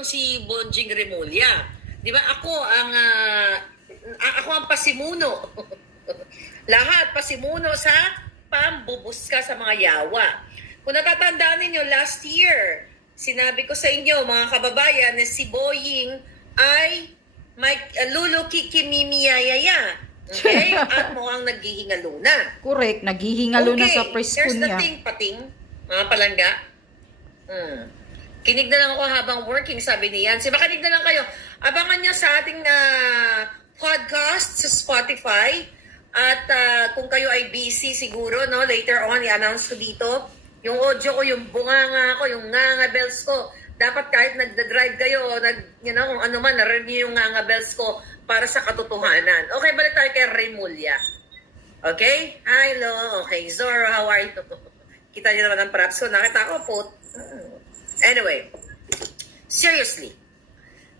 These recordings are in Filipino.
itong si Bonjing Remulla. Di ba? Ako ang pasimuno. Lahat pasimuno sa pambubuska sa mga yawa. Kung natatandaan ninyo, last year, sinabi ko sa inyo, mga kababayan, na si Boying ay may Lulu Kikimimiyayaya. Okay? At mukhang naghihingalo na. Correct, naghihingalo na sa presko niya. There's the pating, mga palangga. Kinig na lang ako habang working, sabi ni Yancy. Makinig na lang kayo. Abangan nyo sa ating podcast sa Spotify. At kung kayo ay busy siguro, no, later on, i-announce ko dito. Yung audio ko, yung bunganga ko, yung nganga bells ko. Dapat kahit nagda-drive kayo, kung ano man, na-review yung nganga bells ko para sa katotohanan. Okay, balik tayo kay Remulla. Okay? Hi, Lo. Okay, Zoro, how are you? Kita niyo naman ang props ko. Nakita ko po. Anyway, seriously.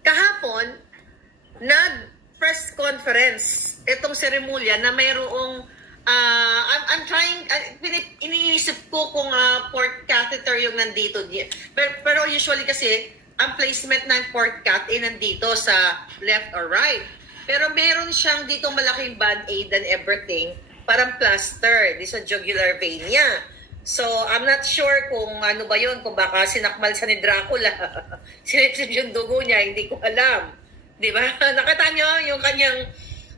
Kahapon, nag-press conference itong si Remulla na mayroong I'm trying, iniisip ko kung port catheter yung nandito. Pero usually kasi, ang placement ng port cat nandito sa left or right. Pero meron siyang dito malaking band-aid and everything, parang plaster, di sa jugular vein niya. So, I'm not sure kung ano ba yun, kung baka sinakmal siya ni Dracula. Sinipsip yung dugo niya, hindi ko alam. Di ba? Nakita niyo yung kanyang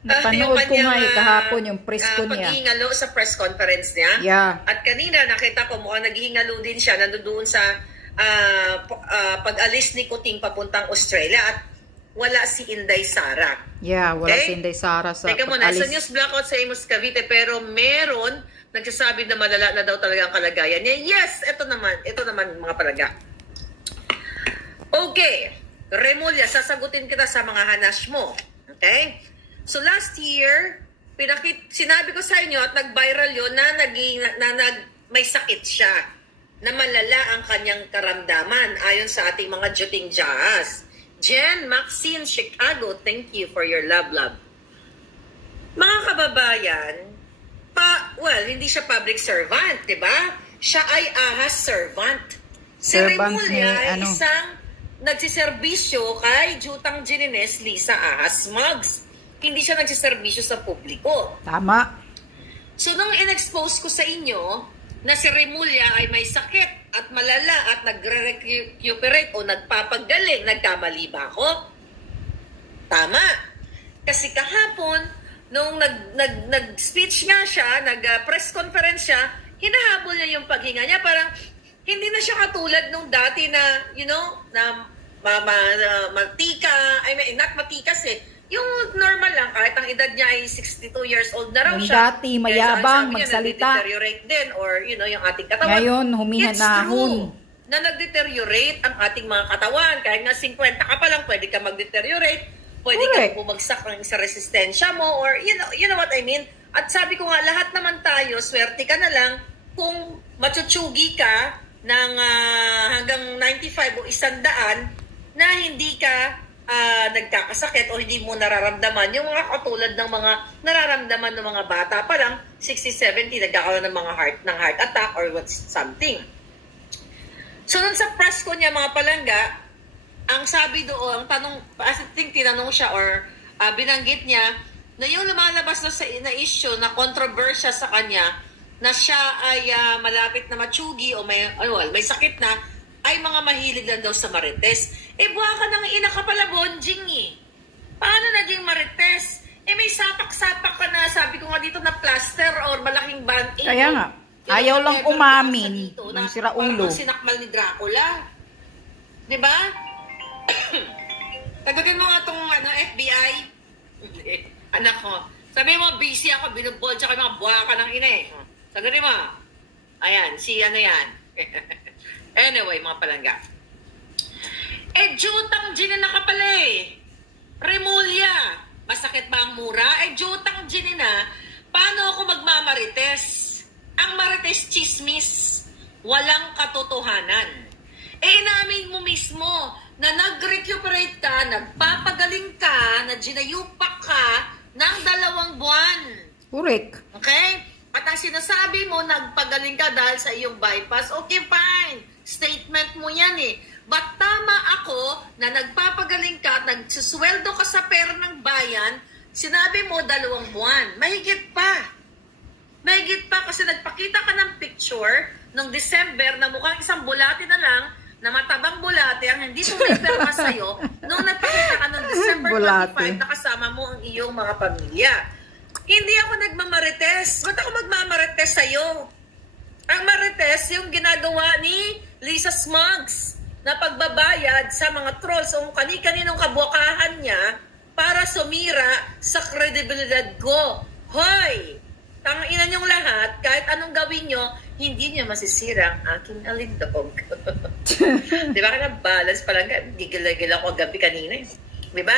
napanood ko nga kahapon yung presko niya. Paghihingalo sa press conference niya. Yeah. At kanina nakita ko mukhang naghihingalo din siya nandoon sa pag-alis ni Kuting papuntang Australia at wala si Inday Sara. Yeah, wala si Inday Sara sa Teka muna, sa news blackout sa Imus Cavite pero meron nagsasabi na malala na daw talaga ang kalagayan niya. Yes, ito naman mga palaga. Okay, Remulla, sasagutin kita sa mga hanash mo. Okay? So last year, sinabi ko sa inyo at nag-viral yun na may sakit siya na malala ang kanyang karamdaman ayon sa ating mga juting jahas. Jen Maxine Chicago, thank you for your love. Mga kababayan, hindi siya public servant, di ba? Siya ay ahas servant. Si Remulla ay isang nagsiservisyo kay Jutang Jinines Lisa Ahas Mugs. Hindi siya nagsiservisyo sa publiko. Tama. So, nung in-expose ko sa inyo na si Remulla ay may sakit at malala at nagre-recuperate o nagpapagaling, nagkamali ba ako? Tama. Kasi kahapon, nung nag-speech nga siya, nag-press conference siya, hinahabol niya yung paghinga niya. Parang hindi na siya katulad nung dati na, na matika, not matikas yung normal lang, kahit ang edad niya ay 62 years old na raw siya. Dati, mayabang, magsalita. Nag-deteriorate din, or yung ating katawan. Ngayon, humihinahon. Na nag-deteriorate ang ating mga katawan. Kahit nga 50 ka pa lang, pwede ka mag-deteriorate. Pwede ka bumagsak sa resistensya mo, or you know what I mean? At sabi ko nga, lahat naman tayo, swerte ka na lang kung matutsugi ka ng hanggang 95 o 100 na hindi ka nagkakasakit o hindi mo nararamdaman yung mga katulad ng mga nararamdaman ng mga bata pa lang 60-70 nagkakaroon ng mga heart attack or what something. So nun sa press ko niya mga palangga, ang sabi doon, ang tanong, I think tinanong siya or binanggit niya na yung lumalabas na issue na kontrobersya sa kanya na siya ay malapit na matsugi o may sakit na ay mga mahilig lang daw sa marites. Buha ka ng ina ka pala, Bonjing Paano naging marites? May sapak-sapak ka na, sabi ko nga dito na plaster or malaking band-aid. Kaya nga, ayaw lang umamin ng siraulo. Parang sinakmal ni Dracula. Diba? Tagagan mo nga itong FBI. Anak ko. Sabi mo, busy ako, binubol, tsaka mga buha ka ng ina Tagarin mo. Ayan, yan. Anyway, mga palangga. Jutang Jinina ka pala Remulla, masakit ba ang mura? Jutang Jinina, paano ako magmamarites? Ang marites chismis, walang katotohanan. Inamin mo mismo na nag-recuperate ka, nagpapagaling ka, na ginayupak ka ng 2 buwan. Correct. Okay? At ang sinasabi mo, nagpagaling ka dahil sa iyong bypass, okay, fine. Statement mo yan Ba't tama ako na nagpapagaling ka at nagsusweldo ka sa pera ng bayan, sinabi mo 2 buwan. Mahigit pa. Mahigit pa kasi nagpakita ka ng picture noong December na mukhang isang bulati na lang, na matabang bulati ang hindi pumipirma sa'yo noong nagpakita ka noong December 25 na kasama mo ang iyong mga pamilya. Hindi ako nagmamarites. Ba't ako magmamarites sa'yo? Ang marites, yung ginagawa ni Lisa Smugs na pagbabayad sa mga trolls o kani-kaninong kabukahan niya para sumira sa kredibilidad ko. Hoy! Tanginan niyong lahat, kahit anong gawin niyo, hindi niyo masisira ang aking alindog. Di ba? Kaya balance pa lang. Gigil-gil ako gabi kanina. Di ba?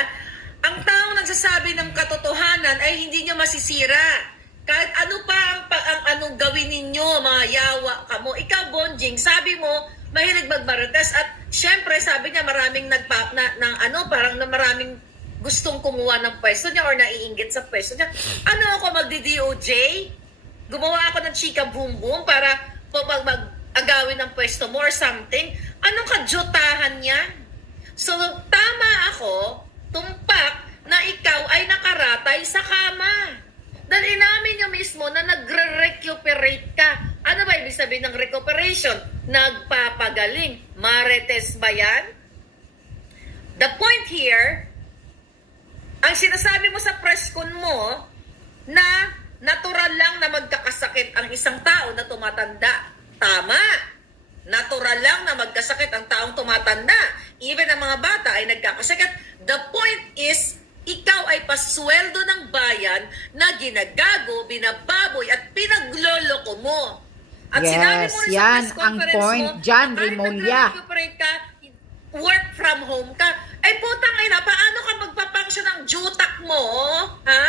Ang taong nagsasabi ng katotohanan ay hindi niyo masisira. Kahit ano pa ang anong gawin ninyo, mga yawa ka mo. Ikaw, Bonjing, sabi mo, mahilig magmarites. At syempre, sabi niya, maraming parang maraming gustong kumuha ng pwesto niya or naiinggit sa pwesto niya. Ano ako, magdi-DOJ? Gumawa ako ng chika boom boom para mag-agawin ng pwesto mo or something? Anong kajotahan yan? So, tama ako, tumpak na ikaw ay nakaratay sa kama. Dahil inamin nyo mismo na nagre-recuperate ka. Ano ba ibig sabihin ng recuperation? Nagpapagaling. Marites ba yan? The point here, ang sinasabi mo sa press con mo na natural lang na magkakasakit ang isang tao na tumatanda. Tama. Natural lang na magkasakit ang taong tumatanda. Even ang mga bata ay nagkakasakit. The point is, ikaw ay pasweldo ng bayan na ginagago, binababoy at pinagloloko mo. At sinabi mo rin sa press conference ang point dyan, Remulla. Ka, work from home ka. Ay putang ina, paano ka magpapangsyon ng jutak mo? Ha?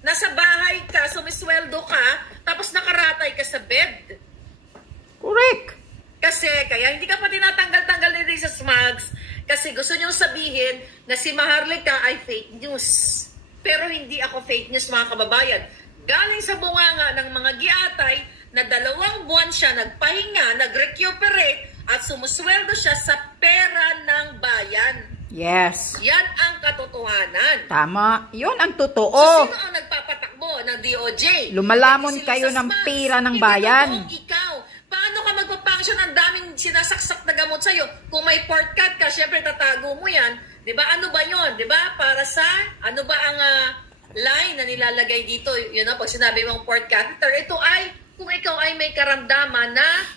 Nasa bahay ka, sumisweldo ka, tapos nakaratay ka sa bed. Correct. Kasi, kaya hindi ka pa tinatanggal-tanggal ni Lisa Smugs kasi gusto niyong sabihin na si Maharlika ay fake news. Pero hindi ako fake news, mga kababayan. Galing sa bunganga ng mga giatay na 2 buwan siya nagpahinga, nag-recuperate at sumusweldo siya sa pera ng bayan. Yes. Yan ang katotohanan. Tama. Yun ang totoo. So, sino ang nagpapatakbo ng DOJ? Lumalamon kayo ng pera ng bayan. Hindi ikaw. Paano ka magpapangsyon? Ang daming sinasaksak na gamot sa'yo. Kung may port cut ka, syempre tatago mo yan. Diba? Ano ba yon? Diba? Para sa, ano ba ang line na nilalagay dito? You know, pag sinabi mong port catheter, ito ay, kung ikaw ay may karamdaman na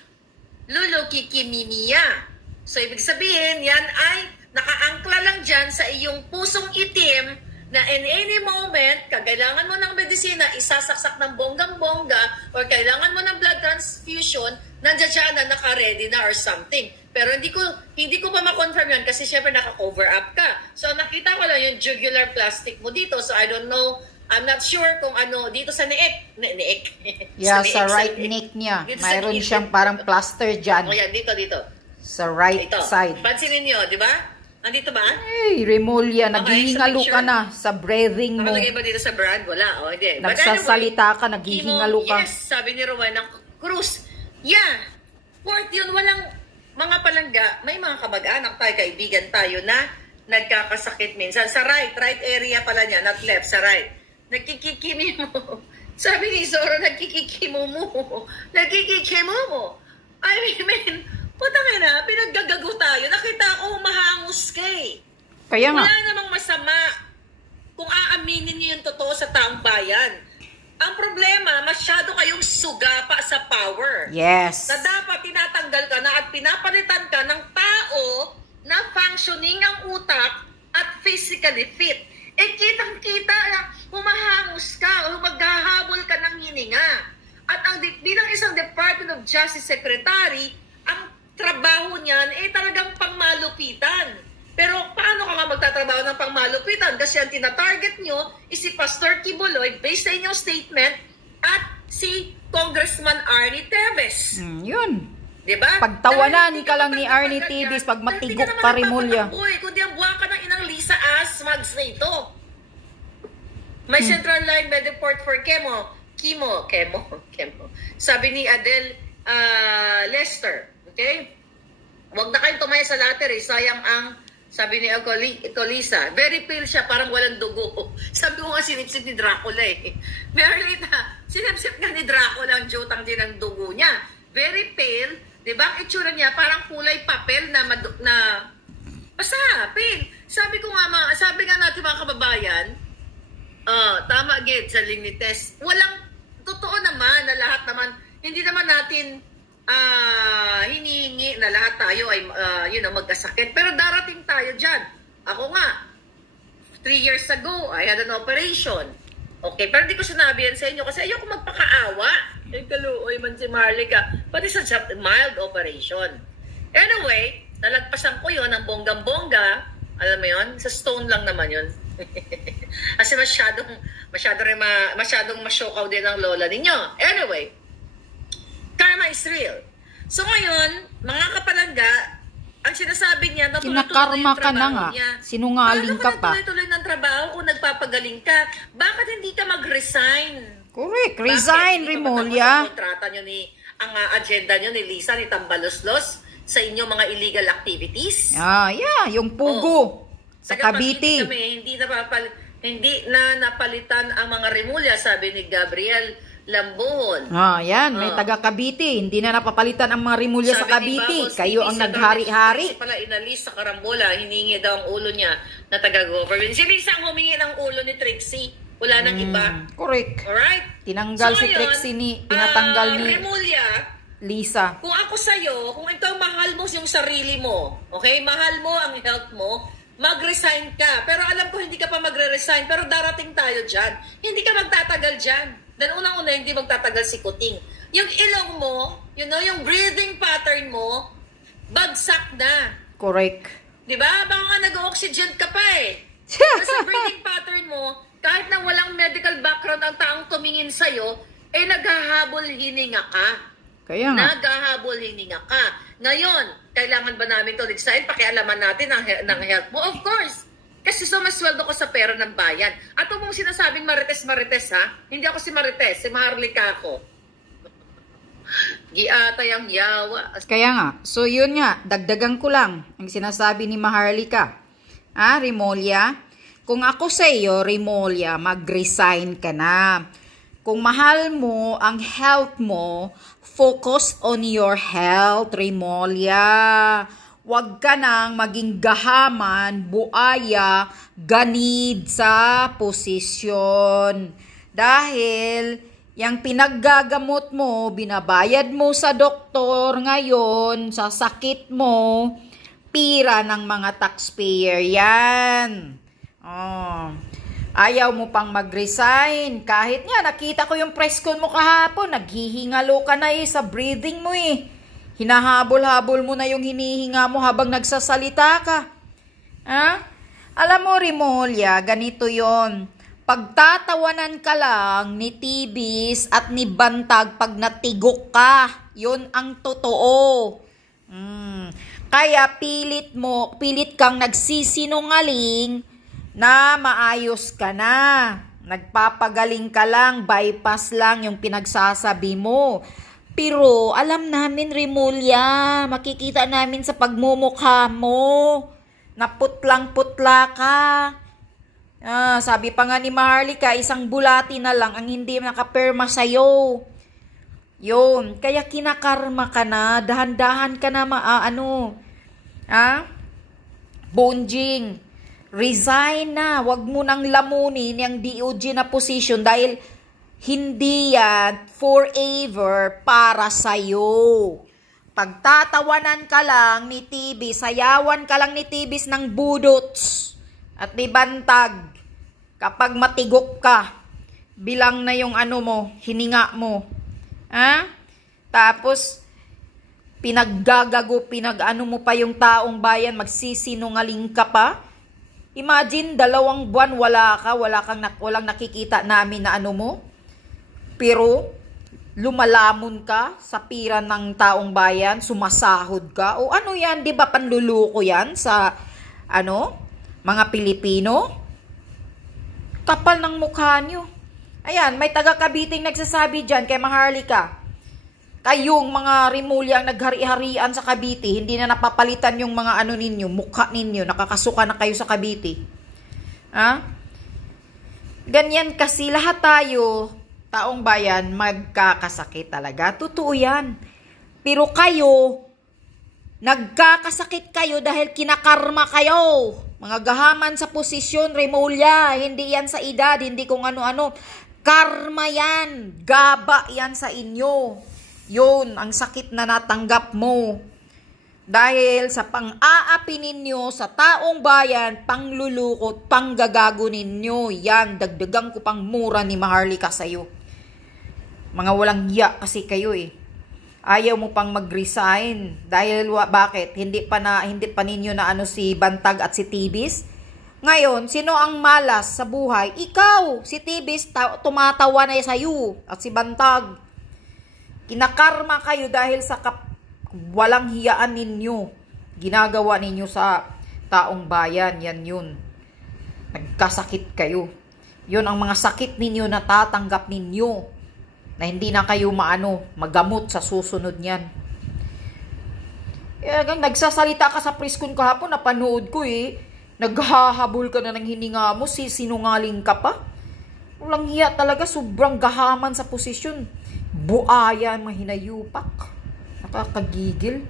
lulukikimimia. So, ibig sabihin, yan ay nakaangkla lang dyan sa iyong pusong itim na in any moment, kailangan mo ng medisina, isasaksak ng bonggang-bongga or kailangan mo ng blood transfusion, nandiyan siya na naka-ready na or something. Pero hindi ko pa ma-confirm yan kasi syempre naka-cover up ka. So nakita ko lang yung jugular plastic mo dito. So I don't know, I'm not sure kung ano, dito sa neek. Yeah, sa right neck niya. Mayroon siyang parang plaster dyan. O yan, dito. Sa right side. Pansinin nyo, di ba? Andito ba? Hey, Remulla, naghihingalo ka na sa breathing mo. Nakalagay ba dito sa brand? Wala. O, hindi. Nagsasalita ka, naghihingalo ka. Yes, sabi ni Rowena Cruz. Yeah. Fourth yun, walang mga palangga. May mga kamag-anak tayo, kaibigan tayo na nagkakasakit minsan. Sa right area pala niya, not left, sa right. Nagkikikimi mo. Sabi ni Zoro, nagkikikimo mo. Nagkikikimo mo. I mean, putang ina, pinaggagago tayo. Nakita ko, humahangos ka eh. Kaya nga. Wala namang masama kung aaminin niyo yung totoo sa taong bayan. Ang problema, masyado kayong suga pa sa power. Yes. Na dapat tinatanggal ka na at pinapalitan ka ng tao na functioning ang utak at physically fit. Eh, kitang-kita na humahangos ka o maghahabol ka ng hininga. At bilang isang Department of Justice Secretary, ang trabaho niyan talagang pangmalupitan. Pero paano ka nga magtatrabaho ng pangmalupitan? Kasi ang tinatarget nyo is si Pastor Kibuloy based sa inyong statement at si Congressman Arnie Teves. Yun. Diba? Pagtawanan ka lang ni Arnie Teves pag matigok ka, Remulla. Kundi ang buwan ka ng inang Lisa Smugs na ito. May Central Line Mediport for Chemo. Sabi ni Adele Lester. Okay? Huwag na kayong tumaya sa lottery. Sayang ang, sabi ni Lisa, very pale siya, parang walang dugo. Sabi ko nga, sinipsip ni Dracula eh. Merlita, sinipsip nga ni Dracula ang jutang din ng dugo niya. Very pale, di ba? Ang itsura niya, parang kulay papel na basta, pale. Sabi nga natin mga kababayan, tama agad sa Linites. Walang, totoo naman na lahat naman, hindi naman natin hinihingi na lahat tayo ay magkasakit. Pero darating tayo dyan. Ako nga, 3 years ago, I had an operation. Okay, pero hindi ko sinabi yan sa inyo kasi ayoko magpakaawa. Kaluoy man si Marlica. But it's a mild operation. Anyway, nalagpasan ko yon ng bonggang-bongga. Alam mo yon, sa stone lang naman yon. Kasi masyadong masyokaw din ang lola ninyo. Anyway, karma is real. So ngayon, mga kapalangga, ang sinasabi niya, natuloy-tuloy yung trabaho niya. Sinungaling ka pa. Natuloy-tuloy ng trabaho kung nagpapagaling ka. Bakit hindi ka mag-resign? Correct. Resign, Remulla. Ang kontrata nyo ang agenda nyo ni Lisa, ni Tambaloslos, sa inyong mga illegal activities. Yung pugo. Sa Cavite. Hindi na napalitan ang mga Remulla, sabi ni Gabriel Lambuhon. May taga Cavite. Hindi na napapalitan ang mga Remulla sa Cavite. Kayo ang naghari-hari. Kasi pala inalis sa Karambola, hiningi daw ang ulo niya na taga-government. Si Lisa ang humingi ng ulo ni Trixie. Wala nang iba. Correct. Alright? Tinanggal si Trixie pinatanggal ni Remulla, Lisa. kung ako sa'yo, kung ikaw mahal mo yung sarili mo, okay? Mahal mo ang health mo, mag-resign ka. Pero alam ko hindi ka pa magre-resign, pero darating tayo dyan. Hindi ka magtatagal dyan. Dahil unang-una, hindi magtatagal si Kuting. Yung ilong mo, yung breathing pattern mo, bagsak na. Correct. Diba? Baka nga nag-oxygen ka pa eh. Sa breathing pattern mo, kahit na walang medical background ang taong tumingin sa'yo, naghahabol hininga ka. Kaya nga. Naghahabol hininga ka. Ngayon, kailangan ba namin to resign? Pakialaman natin ng health mo? Of course. Kasi sumasweldo ko sa pera ng bayan. At huwag mong sinasabing Marites, ha? Hindi ako si Marites, si Maharlika ako. Giatay ang yawa. Kaya nga. So, yun nga. Dagdagan ko lang ang sinasabi ni Maharlika. Remulla? Kung ako sa iyo, Remulla, mag-resign ka na. Kung mahal mo ang health mo, focus on your health, Remulla. Huwag ka nang maging gahaman, buaya, ganid sa posisyon. Dahil yung pinaggagamot mo, binabayad mo sa doktor ngayon, sa sakit mo, pira ng mga taxpayer yan. Ayaw mo pang mag-resign. Kahit nga, nakita ko yung press con mo kahapon, naghihingalo ka na sa breathing mo Hinahabol-habol mo na yung hinihinga mo habang nagsasalita ka. Alam mo, Remulla, ganito yon. Pagtatawanan ka lang ni Tibis at ni Bantag pag natigok ka. Yun ang totoo. Kaya pilit kang nagsisinungaling na maayos ka na. Nagpapagaling ka lang, bypass lang yung pinagsasabi mo. Pero alam namin, Remulla, makikita namin sa pagmumukha mo na putlang-putla ka. Sabi pa nga ni Maharlika, isang bulati na lang ang hindi nakaperma sa'yo. Yun, kaya kinakarma ka na, dahan-dahan ka na Bonjing, resign na, wag mo nang lamunin yung DOJ na position dahil hindi yan forever para sa'yo. Pagtatawanan ka lang ni Tibis, sayawan ka lang ni Tibis ng budots at ni Bantag. Kapag matigok ka, bilang na yung hininga mo. Tapos, mo pa yung taong bayan, magsisinungaling ka pa. Imagine, 2 buwan walang nakikita namin na mo. Pero, lumalamon ka sa pira ng taong bayan, sumasahod ka. O ano yan, di ba panluluko yan sa, mga Pilipino? Kapal ng mukha nyo. Ayan, may taga-Cabiting nagsasabi dyan kay Maharlika. Kayong mga Remulla ang naghari-harian sa Cavite, hindi na napapalitan yung mga ano ninyo, mukha ninyo, nakakasuka na kayo sa Cavite. Ha? Ganyan kasi lahat tayo, taong bayan, magkakasakit talaga. Totoo yan. Pero kayo, nagkakasakit kayo dahil kinakarma kayo. Mga gahaman sa posisyon, Remulla, hindi yan sa edad, hindi kung ano-ano. Karma yan. Gaba yan sa inyo. Yun, ang sakit na natanggap mo. Dahil sa pang-aapi ninyo sa taong bayan, panglulukot, panggagago ninyo. Yan, dagdagang ko pang mura ni Maharlika sa'yo. Mga walang hiya kasi kayo eh. Ayaw mo pang mag-resign. Dahil bakit? Hindi pa ninyo na ano si Bantag at si Tibis? Ngayon, sino ang malas sa buhay? Ikaw! Si Tibis tumatawa na sa'yo. At si Bantag. Kinakarma kayo dahil sa walang hiyaan ninyo. Ginagawa ninyo sa taong bayan. Yan yun. Nagkasakit kayo. Yun ang mga sakit ninyo na tatanggap ninyo. Na hindi na kayo magamot sa susunod niyan. Nagsasalita ka sa preskon kahapon, napanood ko eh. Naghahabol ka na ng hininga mo, sinungaling ka pa. Walang hiya talaga, sobrang gahaman sa posisyon. Buaya, mahinayupak. Nakakagigil.